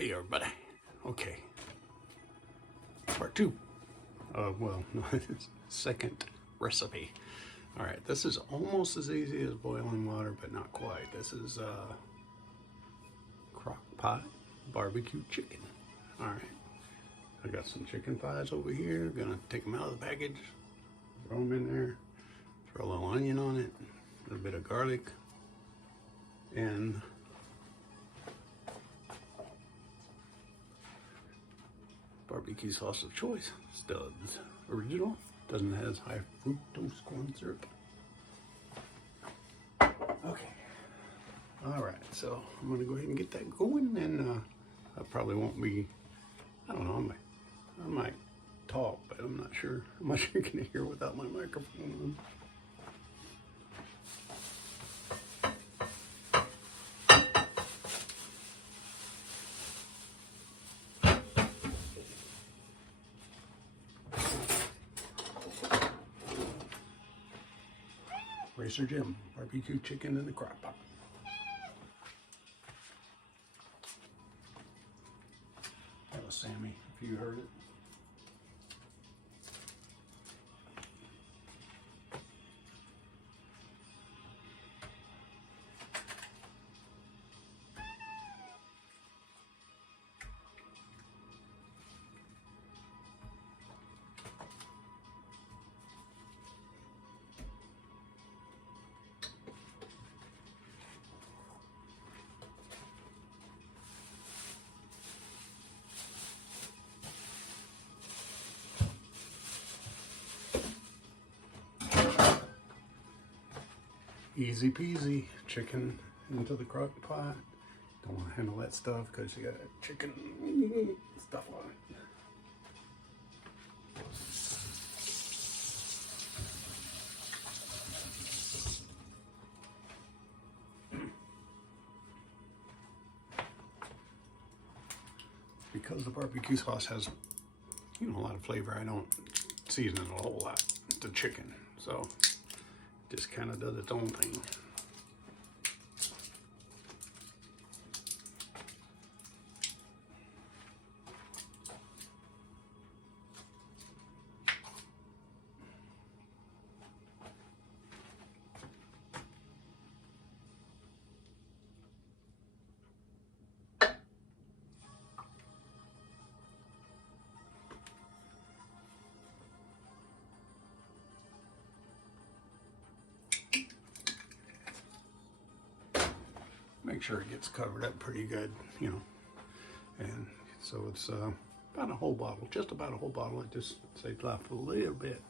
Hey everybody. Okay. Part two. Well, no, it's second recipe. All right, this is almost as easy as boiling water, but not quite. This is Crock Pot BBQ chicken. All right. I got some chicken thighs over here. Gonna take them out of the package, throw them in there, throw a little onion on it, a little bit of garlic, and barbecue sauce of choice, Stubbs original. Doesn't have high fructose corn syrup. Okay. All right, so I'm gonna go ahead and get that going, and I probably won't be. I don't know. I might talk, but I'm not sure how much you're gonna hear without my microphone on. Racer Jim, barbecue chicken in the crock pot. That was Sammy, if you heard it. Easy peasy, chicken into the crock pot. Don't want to handle that stuff because you got chicken stuff on it. Because the barbecue sauce has, a lot of flavor, I don't season it a whole lot, the chicken. So just kind of does its own thing. Make sure it gets covered up pretty good, and so it's about a whole bottle, just about a whole bottle. It just saves life a little bit.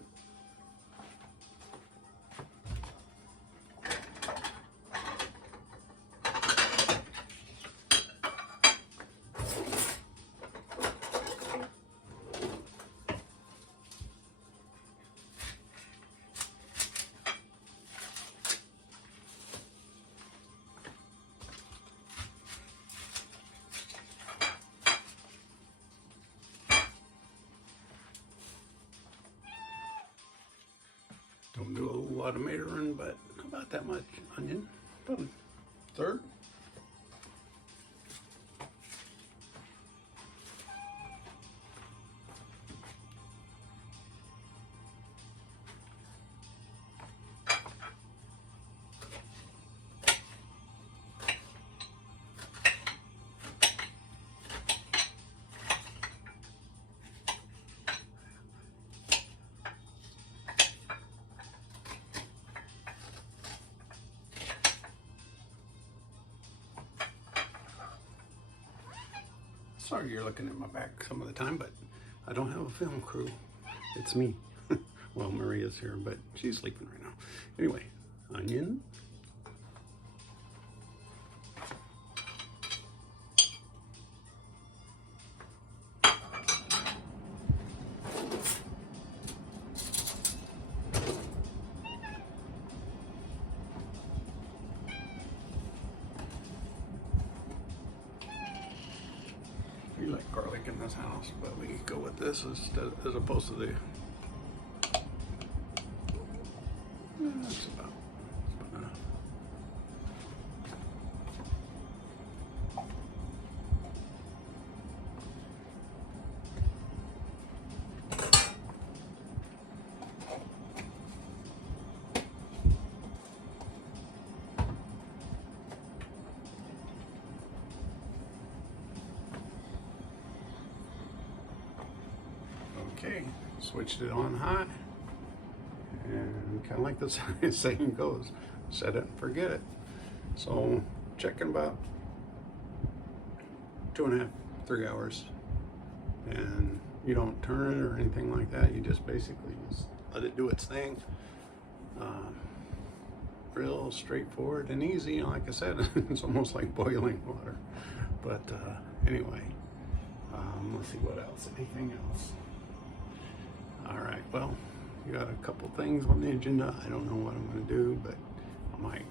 Don't do a whole lot of majoring, but about that much onion, about a third. Sorry you're looking at my back some of the time, but I don't have a film crew. It's me. Well, Maria's here, but she's sleeping right now. Anyway, onion. We like garlic in this house, but we go with this as opposed to the. That's about enough. switched it on high, and kind of like the saying goes, set it and forget it. So checking about 2.5, 3 hours, and you don't turn it or anything like that. You just basically just let it do its thing. Real straightforward and easy. You know, like I said, it's almost like boiling water. But anyway, let's see what else. Anything else? All right. Well, you got a couple things on the agenda. I don't know what I'm going to do, but I might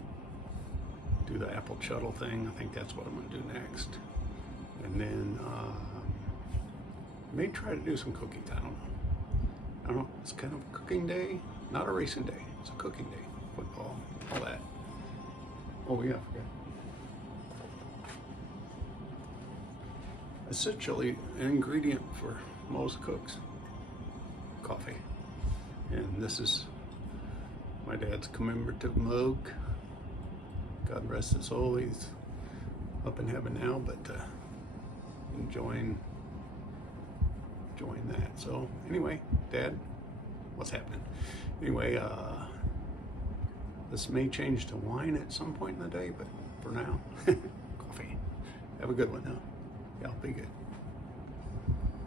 do the apple chuddle thing. I think that's what I'm going to do next. And then may try to do some cooking. I don't know. It's kind of a cooking day, not a racing day. It's a cooking day. Football, all that. Oh yeah, I forgot. Essentially, an ingredient for most cooks: coffee. And this is my dad's commemorative mug. God rest his soul. He's up in heaven now, but enjoying that. So anyway, Dad, what's happening? Anyway, this may change to wine at some point in the day, but for now, coffee. Have a good one now. Y'all be good.